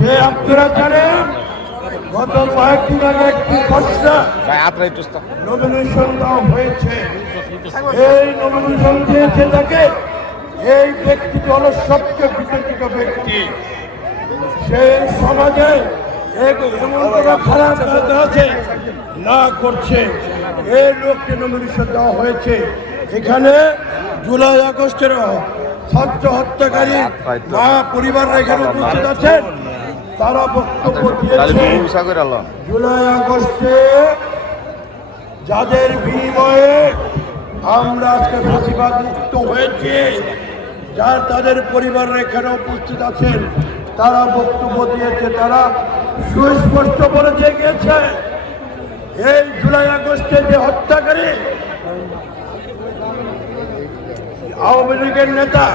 যে আপনারা জানেন গত কয়েকদিন আগে একটি খসড়া নমিনেশন দেওয়া হয়েছে। এই নমিনেশন দিয়েছে তাকে এই ব্যক্তিটি হল সবচেয়ে বিতর্কিত ব্যক্তি। সেই সমাজে এমন কোনো খারাপ আছে না করছে। এই লোককে নমিনেশন দেওয়া হয়েছে। এখানে জুলাই আগস্টের ছাত্র হত্যাকারী মা পরিবাররা এখানে উপস্থিত আছেন। তারা বক্তব্য দিয়েছে জুলাই আগস্টে যাদের বিনিময়ে আমরা আজকে ফাঁসিবাদ মুক্ত হয়েছি যার তাদের পরিবারের এখানে উপস্থিত আছেন তারা বক্তব্য দিয়েছে তারা সুস্পষ্ট বলে দিয়ে গিয়েছে এই জুলাই আগস্টে যে হত্যাকারী আওয়ামী লীগের নেতা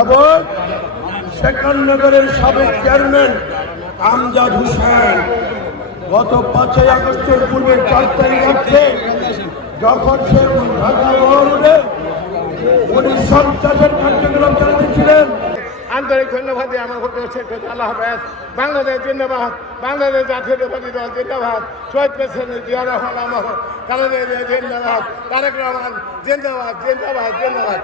এবং সেকান্নগরের সাবেক চেয়ারম্যান আমজাদ হোসেন গত পাঁচই আগস্টের পূর্বে চার তারিখ আছে যখন সে ঢাকা উনি সন্ত্রাসের কার্যক্রম চালিয়েছিলেন আন্তরিক ধন্যবাদ দিয়ে আমার হোটেল করছি আল্লাহ হাফেজ। বাংলাদেশ জিন্দাবাদ বাংলাদেশ জাতীয়তাবাদী দল জিন্দাবাদ। শহীদ প্রেসিডেন্ট জিয়া রহমান আমার কালাদের জিন্দাবাদ তারেক রহমান জিন্দাবাদ জিন্দাবাদ জিন্দাবাদ।